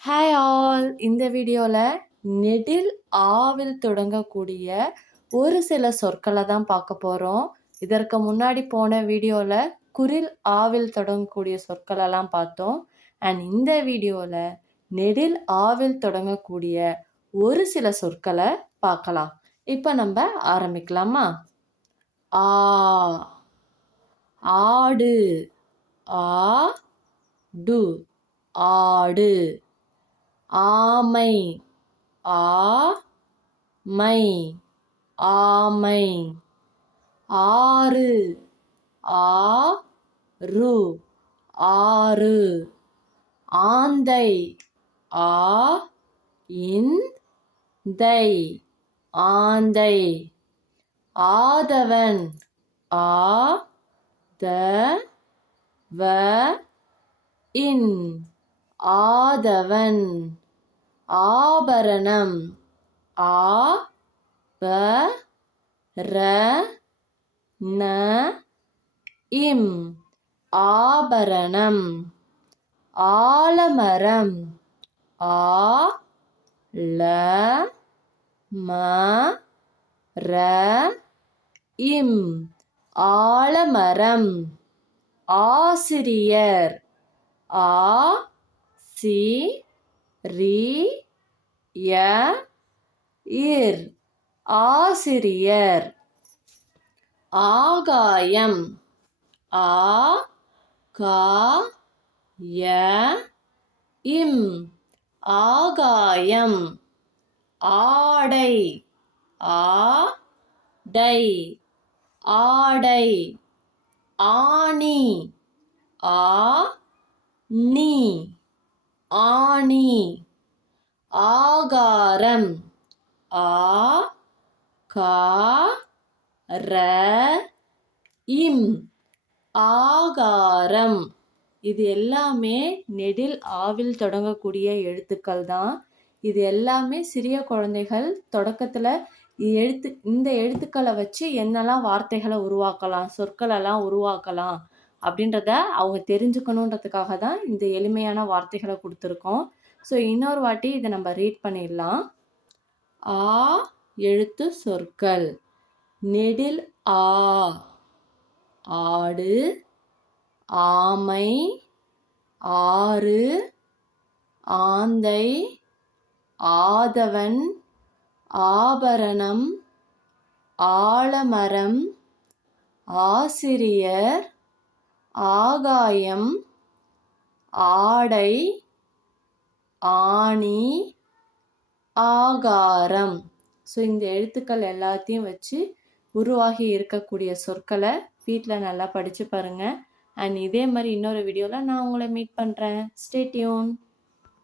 Hi all! இந்த வீடியோவில் நெடில் ஆவில் தொடங்கக்கூடிய ஒரு சில சொற்களை தான் பார்க்க போகிறோம். இதற்கு முன்னாடி போன வீடியோவில் குரில் ஆவில் தொடங்கக்கூடிய சொற்களெல்லாம் பார்த்தோம். அண்ட் இந்த வீடியோவில் நெடில் ஆவில் தொடங்கக்கூடிய ஒரு சில சொற்களை பார்க்கலாம். இப்போ நம்ம ஆரம்பிக்கலாமா? ஆ, ஆடு, ஆடு, ஆடு. ஆமை, ஆமை, ஆமை. ஆறு, ஆறு, ஆறு. ஆந்தை, ஆந்தை, ஆந்தை. ஆதவன், ஆதவன், ஆதவன். ஆபரணம், ஆபரணம், ஆபரணம். ஆலமரம், ஆலமரம், ஆலமரம். ஆசிரியர், ஆசிரியர், ஆசிரியர். ஆகாயம், ஆகாயம், ஆடை, ஆடை, ஆடை. ஆணி, ஆணி, ஆணி. ஆகாரம், ஆகாரம். இது எல்லாமே நெடில் ஆவில் தொடங்கக்கூடிய எழுத்துக்கள் தான். இது எல்லாமே சிறிய குழந்தைகள் தொடக்கத்தில் இந்த எழுத்துக்களை வச்சு என்னெல்லாம் வார்த்தைகளை உருவாக்கலாம், சொற்களெல்லாம் உருவாக்கலாம் அப்படின்றத அவங்க தெரிஞ்சுக்கணுன்றதுக்காக தான் இந்த எளிமையான வார்த்தைகளை கொடுத்துருக்கோம். ஸோ இன்னொரு வாட்டி இதை நம்ம ரீட் பண்ணிடலாம். ஆ எழுத்து சொற்கள். நெடில் ஆ, ஆடு, ஆமை, ஆறு, ஆந்தை, ஆதவன், ஆபரணம், ஆலமரம், ஆசிரியர், ஆகாயம், ஆடை, ஆணி, ஆகாரம். ஸோ இந்த எழுத்துக்கள் எல்லாத்தையும் வச்சு உருவாகி இருக்கக்கூடிய சொற்களை வீட்டில் நல்லா படித்து பாருங்கள். அண்ட் இதே மாதிரி இன்னொரு வீடியோவில் நான் உங்களை மீட் பண்ணுறேன். Stay tune.